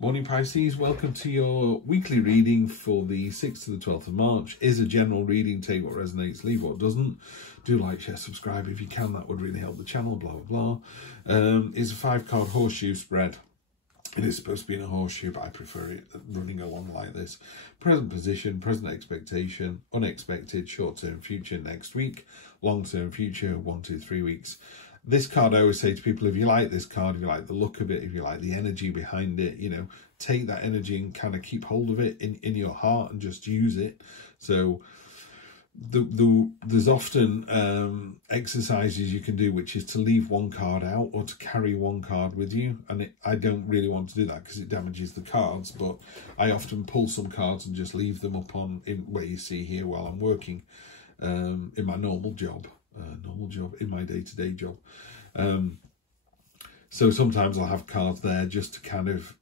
Morning Pisces, welcome to your weekly reading for the 6th to the 12th of March. Is a general reading, take what resonates, leave what doesn't. Do like, share, subscribe if you can, that would really help the channel, blah, blah, blah. It's a 5-card horseshoe spread. It is supposed to be in a horseshoe, but I prefer it running along like this. Present position, present expectation, unexpected, short-term future next week, long-term future, 1, 2, 3 weeks. This card, I always say to people, if you like this card, if you like the look of it, if you like the energy behind it, you know, take that energy and kind of keep hold of it in your heart and just use it. So there's often exercises you can do, which is to leave one card out or to carry one card with you. And I don't really want to do that because it damages the cards, but I often pull some cards and just leave them up on where you see here while I'm working in my normal job. In my day-to-day job. So sometimes I'll have cards there just to kind of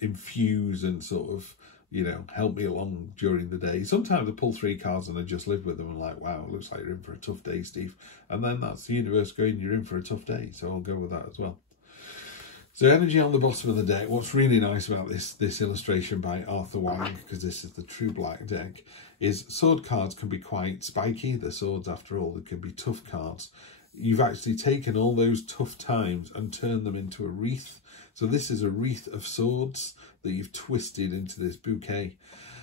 infuse and sort of, you know, help me along during the day. Sometimes I pull 3 cards and I just live with them and like, wow, it looks like you're in for a tough day, Steve. And then that's the universe going, you're in for a tough day. So I'll go with that as well. So energy on the bottom of the deck. What's really nice about this illustration by Arthur Wang, because this is the true black deck, is sword cards can be quite spiky. They're swords after all. They can be tough cards. You've actually taken all those tough times and turned them into a wreath. So this is a wreath of swords that you've twisted into this bouquet.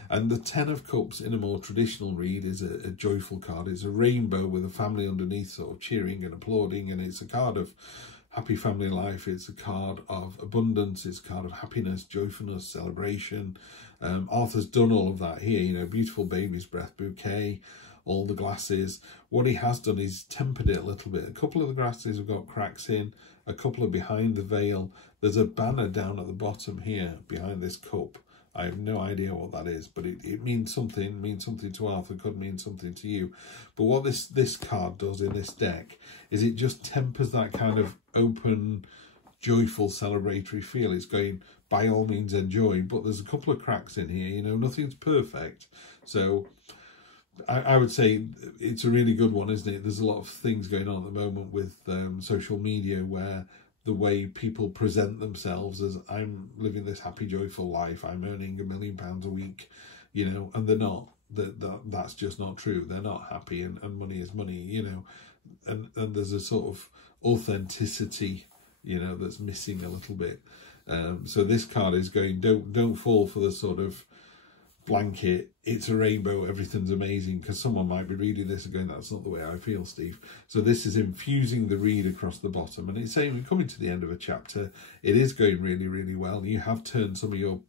And the 10 of Cups in a more traditional read is a joyful card. It's a rainbow with a family underneath sort of cheering and applauding. And it's a card of happy family life. It's a card of abundance. It's a card of happiness, joyfulness, celebration. Arthur's done all of that here, you know, beautiful baby's breath bouquet, all the glasses. What he has done is tempered it a little bit. A couple of the glasses have got cracks in, a couple are behind the veil. There's a banner down at the bottom here behind this cup. I have no idea what that is, but it means something to Arthur, could mean something to you. But what this card does in this deck is it just tempers that kind of open, joyful, celebratory feel. It's going, by all means, enjoy, but there's a couple of cracks in here, you know, nothing's perfect. So I would say it's a really good one, isn't it? There's a lot of things going on at the moment with social media where the way people present themselves as, I'm living this happy, joyful life, I'm earning £1 million a week, you know, and they're not. That's just not true. They're not happy, and money is money, you know, and there's a sort of authenticity, you know, that's missing a little bit. So this card is going, don't fall for the sort of blanket, it's a rainbow, everything's amazing, because someone might be reading this and going, that's not the way I feel, Steve. So this is infusing the read across the bottom, and it's saying we're coming to the end of a chapter. It is going really, really well. You have turned some of your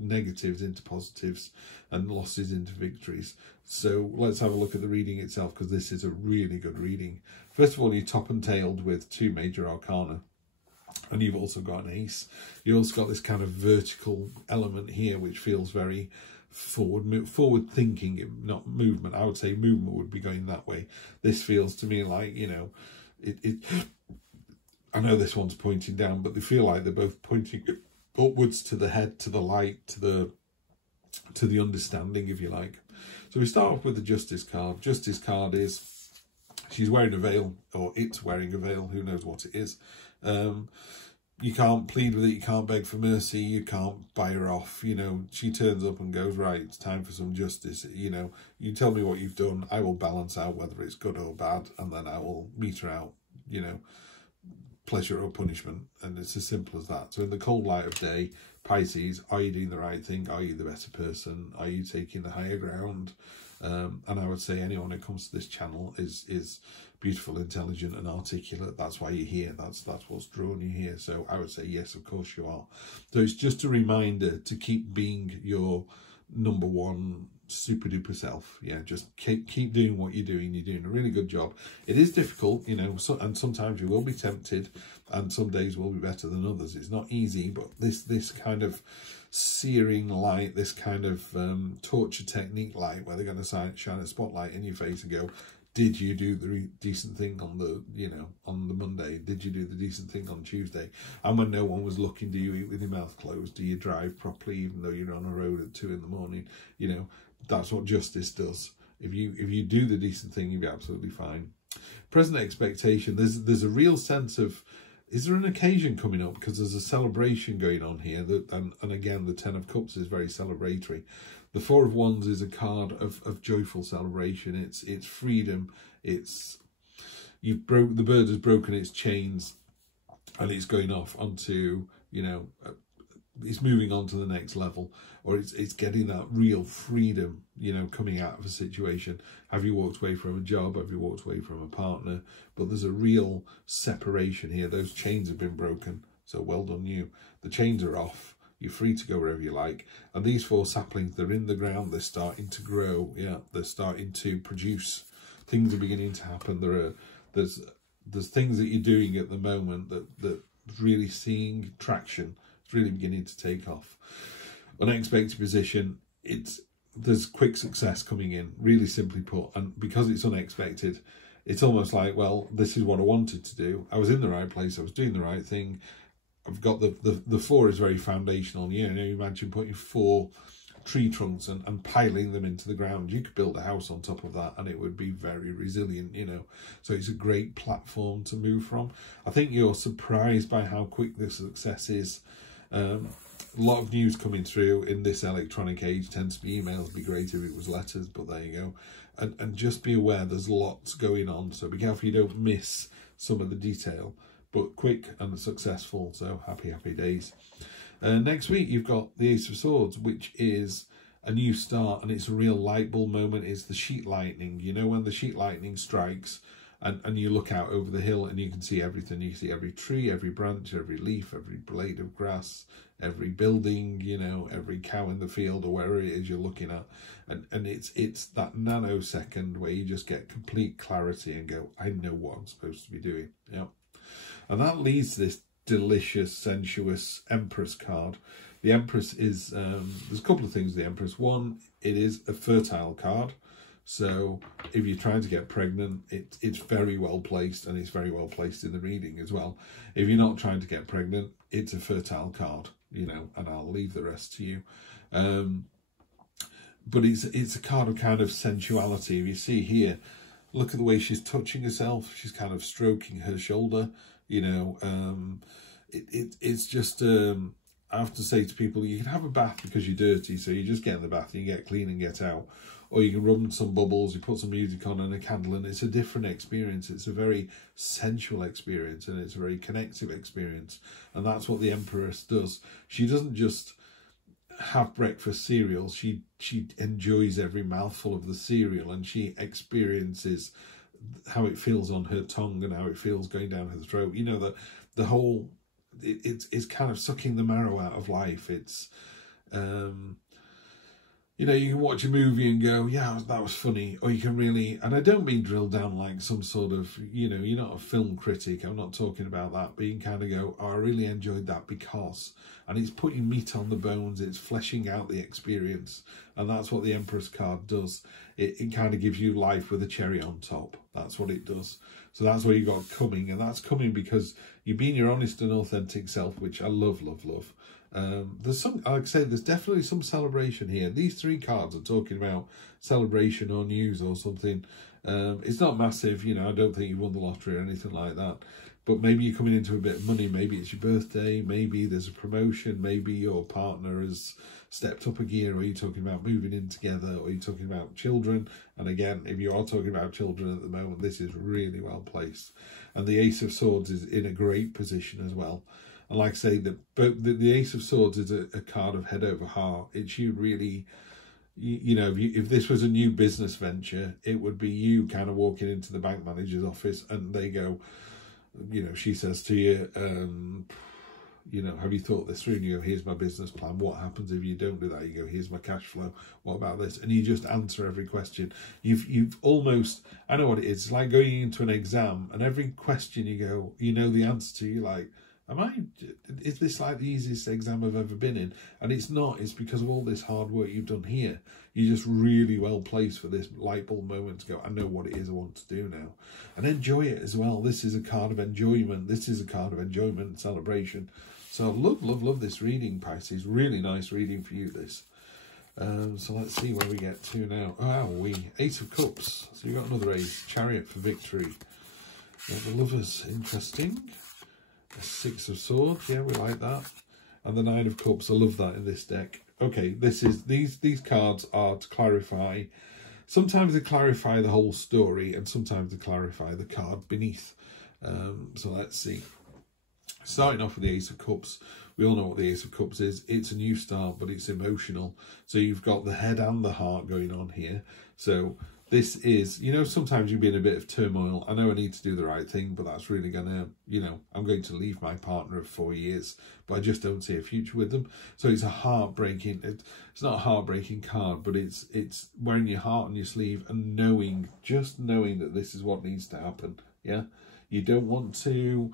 negatives into positives and losses into victories. So let's have a look at the reading itself, because this is a really good reading. First of all, you're top and tailed with 2 major arcana. And you've also got an ace. You also got this kind of vertical element here, which feels very forward thinking, not movement. I would say movement would be going that way. This feels to me like, you know, I know this one's pointing down, but they feel like they're both pointing upwards to the head, to the light, to the understanding, if you like. So we start off with the Justice card. Justice card is, she's wearing a veil, or it's wearing a veil, who knows what it is. You can't plead with it, you can't beg for mercy, you can't buy her off, you know. She turns up and goes, right, it's time for some justice, you know. You tell me what you've done, I will balance out whether it's good or bad, and then I will meet her out, you know, pleasure or punishment, and it's as simple as that. So in the cold light of day, Pisces, are you doing the right thing? Are you the better person? Are you taking the higher ground? And I would say anyone who comes to this channel is beautiful, intelligent and articulate. That's why you're here. That's what's drawn you here. So I would say yes, of course you are. So it's just a reminder to keep being your #1 super duper self. Yeah, just keep doing what you're doing. You're doing a really good job. It is difficult, you know, and sometimes you will be tempted, and some days will be better than others. It's not easy, but this kind of searing light, this kind of torture technique light, where they're going to shine a spotlight in your face and go, did you do the decent thing on the, you know, on the Monday? Did you do the decent thing on Tuesday? And when no one was looking, do you eat with your mouth closed? Do you drive properly even though you're on a road at 2 in the morning? You know, that's what justice does. If you do the decent thing, you'll be absolutely fine. Present expectation, there's a real sense of is there an occasion coming up? Because there's a celebration going on here. And again, the Ten of Cups is very celebratory. The Four of Wands is a card of joyful celebration. It's freedom. It's the bird has broken its chains, and it's going off onto, you know, it's moving on to the next level, or it's getting that real freedom, you know, coming out of a situation. Have you walked away from a job? Have you walked away from a partner? But there's a real separation here. Those chains have been broken. So well done you. The chains are off. You're free to go wherever you like. And these 4 saplings, they're in the ground. They're starting to grow. Yeah, they're starting to produce. Things are beginning to happen. There's things that you're doing at the moment that really seeing traction. It's really beginning to take off. Unexpected position, there's quick success coming in, really simply put. And because it's unexpected, it's almost like, well, this is what I wanted to do. I was in the right place. I was doing the right thing. I've got the 4 is very foundational. You know, imagine putting 4 tree trunks and piling them into the ground. You could build a house on top of that and it would be very resilient, you know. So it's a great platform to move from. I think you're surprised by how quick the success is. A lot of news coming through in this electronic age. Tends to be emails. It'd be great if it was letters, but there you go. And just be aware there's lots going on. So be careful you don't miss some of the detail. But quick and successful. So happy days. Next week, you've got the Ace of Swords, which is a new start, and it's a real light bulb moment. It's the sheet lightning. You know, when the sheet lightning strikes and you look out over the hill and you can see everything. You can see every tree, every branch, every leaf, every blade of grass, every building, you know, every cow in the field or wherever it is you're looking at. And it's that nanosecond where you just get complete clarity and go, I know what I'm supposed to be doing. Yeah. And that leads to this delicious, sensuous Empress card. The Empress is, there's a couple of things with the Empress. One, it is a fertile card. So if you're trying to get pregnant, it's very well placed, and it's very well placed in the reading as well. If you're not trying to get pregnant, it's a fertile card, you know, and I'll leave the rest to you. But it's a card of kind of sensuality. If you see here, look at the way she's touching herself. She's kind of stroking her shoulder. You know, it's just, I have to say to people, you can have a bath because you're dirty, so you just get in the bath and you get clean and get out. Or you can rub some bubbles, you put some music on and a candle, and it's a different experience. It's a very sensual experience, and it's a very connective experience. And that's what the Empress does. She doesn't just have breakfast cereal. She enjoys every mouthful of the cereal, and she experiences how it feels on her tongue and how it feels going down her throat. You know, the whole, it's kind of sucking the marrow out of life. It's, you know, you can watch a movie and go, yeah, that was funny. Or you can really, and I don't mean drill down like some sort of, you know, you're not a film critic. I'm not talking about that. But you can kind of go, oh, I really enjoyed that because, and it's putting meat on the bones. It's fleshing out the experience. And that's what the Empress card does. It kind of gives you life with a cherry on top. That's what it does. So that's what you got coming. And that's coming because you're being your honest and authentic self, which I love, love, love. There's some, like I say, there's definitely some celebration here. These 3 cards are talking about celebration or news or something. It's not massive, you know, I don't think you won the lottery or anything like that. But maybe you're coming into a bit of money. Maybe it's your birthday. Maybe there's a promotion. Maybe your partner has stepped up a gear. Or you're talking about moving in together. Or you're talking about children. And again, if you are talking about children at the moment, this is really well placed. And the Ace of Swords is in a great position as well. And like I say, the Ace of Swords is a card of head over heart. It's you really, you know, if this was a new business venture, it would be you kind of walking into the bank manager's office and they go, you know, she says to you, you know, have you thought this through? And you go, here's my business plan. What happens if you don't do that? You go, here's my cash flow. What about this? And you just answer every question. You've almost, I know what it is. It's like going into an exam and every question you go, you know the answer to, you're like, is this like the easiest exam I've ever been in? And it's not. It's because of all this hard work you've done here. You're just really well placed for this light bulb moment to go, I know what it is I want to do now. And enjoy it as well. This is a card of enjoyment. This is a card of enjoyment and celebration. So love, love, love this reading, Pisces. Really nice reading for you, this. So let's see where we get to now. Oh, Ace of Cups. So you've got another Ace. Chariot for victory. The Lovers. Interesting. Six of Swords, yeah, we like that. And the Nine of Cups, I love that in this deck. Okay, these cards are to clarify. Sometimes they clarify the whole story, and sometimes they clarify the card beneath. So let's see. Starting off with the Ace of Cups, we all know what the Ace of Cups is. It's a new start, but it's emotional. So you've got the head and the heart going on here. So this is, you know, sometimes you'll be in a bit of turmoil. I know I need to do the right thing, but that's really going to, you know, I'm going to leave my partner of 4 years, but I just don't see a future with them. So it's a heartbreaking, it's not a heartbreaking card, but it's wearing your heart on your sleeve and knowing, just knowing that this is what needs to happen. Yeah. You don't want to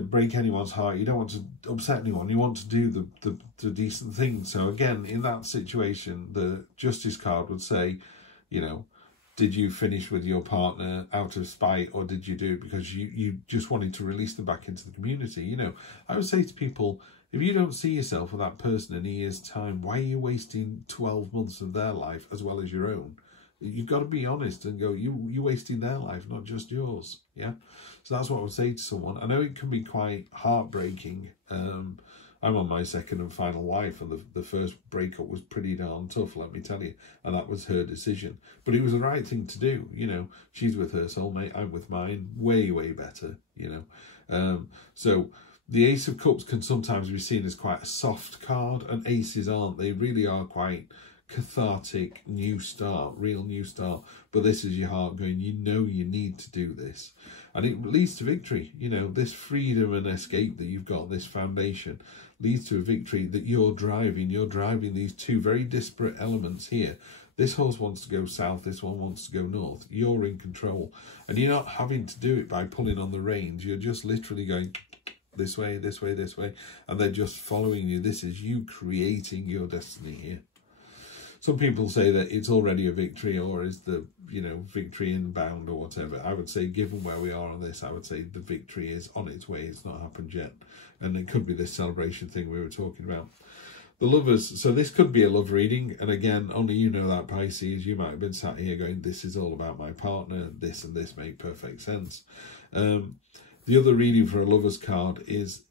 break anyone's heart. You don't want to upset anyone. You want to do the decent thing. So again, in that situation, the Justice card would say, you know, did you finish with your partner out of spite, or did you do it because you just wanted to release them back into the community? You know, I would say to people, if you don't see yourself with that person in a year's time, why are you wasting 12 months of their life as well as your own? You've got to be honest and go, you're wasting their life, not just yours. Yeah. So that's what I would say to someone. I know it can be quite heartbreaking. I'm on my second and final wife, and the first breakup was pretty darn tough, let me tell you. And that was her decision. But it was the right thing to do. You know, she's with her soulmate, I'm with mine. Way, way better, you know. So the Ace of Cups can sometimes be seen as quite a soft card, and aces aren't. They really are quite cathartic, new start, real new start. But this is your heart going, you know, you need to do this, and it leads to victory. You know, this freedom and escape that you've got, this foundation, leads to a victory that you're driving these two very disparate elements here. This horse wants to go south, this one wants to go north. You're in control, and you're not having to do it by pulling on the reins. You're just literally going this way, this way, this way, and they're just following you. This is you creating your destiny here. Some people say that it's already a victory, or is the, you know, victory inbound or whatever. I would say, given where we are on this, I would say the victory is on its way. It's not happened yet. And it could be this celebration thing we were talking about. The Lovers. So this could be a love reading. And again, only you know that, Pisces. You might have been sat here going, this is all about my partner. This and this make perfect sense. The other reading for a Lovers card is...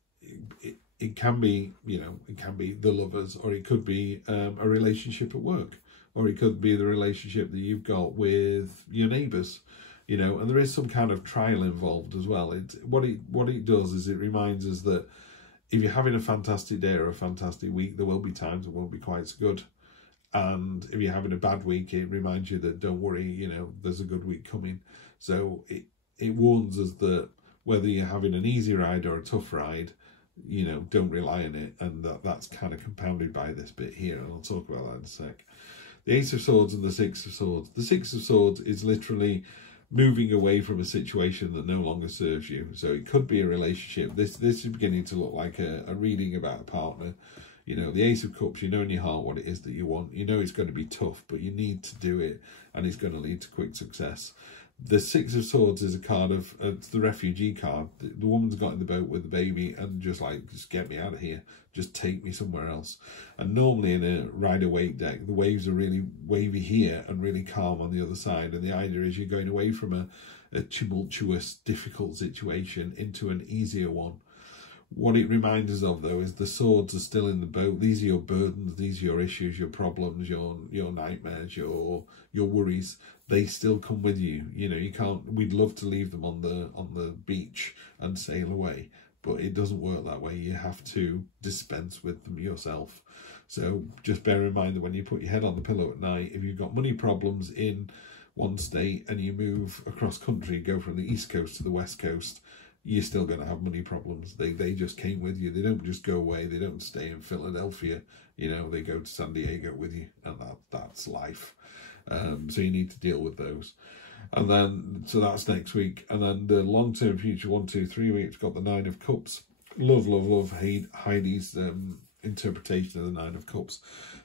It can be, you know, it can be the lovers, or it could be a relationship at work, or it could be the relationship that you've got with your neighbours, you know, and there is some kind of trial involved as well. What it does is it reminds us that if you're having a fantastic day or a fantastic week, there will be times that won't be quite so good. And if you're having a bad week, it reminds you that don't worry, you know, there's a good week coming. So it warns us that whether you're having an easy ride or a tough ride, you know, don't rely on it. And that's kind of compounded by this bit here, and I'll talk about that in a sec. The Ace of Swords and the Six of Swords. The Six of Swords is literally moving away from a situation that no longer serves you. So it could be a relationship. This is beginning to look like a reading about a partner. You know, the Ace of Cups, you know in your heart what it is that you want. You know it's going to be tough, but you need to do it, and it's going to lead to quick success. The Six of Swords is a card of, it's the refugee card. The woman's got in the boat with the baby and just get me out of here. Just take me somewhere else. And normally in a Rider-Waite deck, the waves are really wavy here and really calm on the other side. And the idea is you're going away from a tumultuous, difficult situation into an easier one. What it reminds us of, though, is the swords are still in the boat. These are your burdens, these are your issues, your problems, your nightmares, your worries. They still come with you. You know, you can't. We'd love to leave them on the beach and sail away, but it doesn't work that way. You have to dispense with them yourself. So just bear in mind that when you put your head on the pillow at night, if you've got money problems in one state and you move across country, go from the East Coast to the West Coast, you're still going to have money problems. They just came with you. They don't just go away. They don't stay in Philadelphia. You know, they go to San Diego with you, and that's life. So you need to deal with those. And then, so that's next week. And then the long-term future, 1, 2, 3 weeks, got the Nine of Cups. Love, love, love Heidi's interpretation of the Nine of Cups.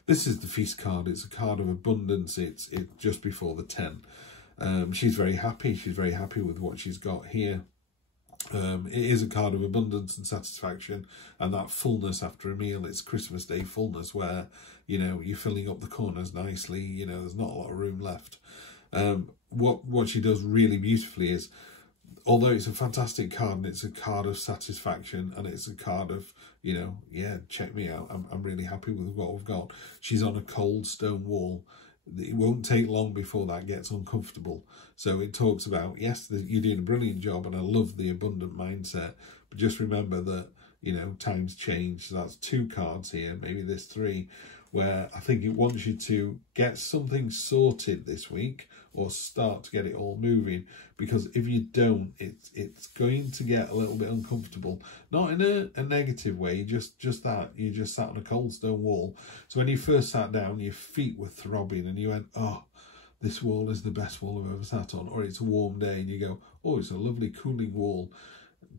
This is the Feast card. It's a card of abundance. It's just before the 10. She's very happy. She's very happy with what she's got here. It is a card of abundance and satisfaction, and that fullness after a meal. It's Christmas Day fullness where, you know, you're filling up the corners nicely. You know, there's not a lot of room left. What she does really beautifully is although it's a fantastic card and it's a card of satisfaction and it's a card of, you know, yeah, check me out. I'm really happy with what we've got. She's on a cold stone wall. It won't take long before that gets uncomfortable. So it talks about, yes, you're doing a brilliant job and I love the abundant mindset, but just remember that, you know, times change. So that's 2 cards here, maybe there's 3, where I think it wants you to get something sorted this week or start to get it all moving, because if you don't, it's going to get a little bit uncomfortable. Not in a negative way, just that. You just sat on a cold stone wall. So when you first sat down, your feet were throbbing and you went, oh, this wall is the best wall I've ever sat on. Or it's a warm day and you go, oh, it's a lovely cooling wall.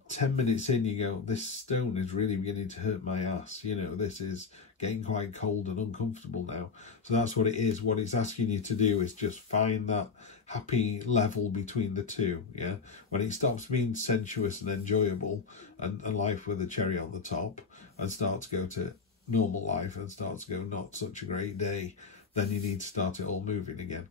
10 minutes in, you go, this stone is really beginning to hurt my ass. You know, this is getting quite cold and uncomfortable now. So that's what it is. What it's asking you to do is just find that happy level between the two. Yeah, when it stops being sensuous and enjoyable and life with a cherry on the top, and starts to go to normal life and starts to go not such a great day, then you need to start it all moving again.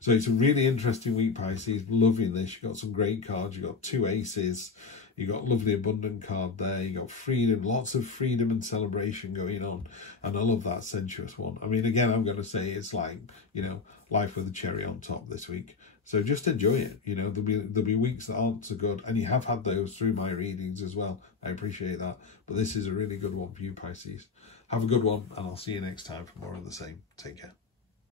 So it's a really interesting week, Pisces. Loving this. You've got some great cards. You've got 2 aces. You got lovely abundant card there. You got freedom, lots of freedom and celebration going on. And I love that sensuous one. I mean, again, I'm going to say it's like, you know, life with a cherry on top this week. So just enjoy it. You know, there'll be weeks that aren't so good. And you have had those through my readings as well. I appreciate that. But this is a really good one for you, Pisces. Have a good one. And I'll see you next time for more of the same. Take care.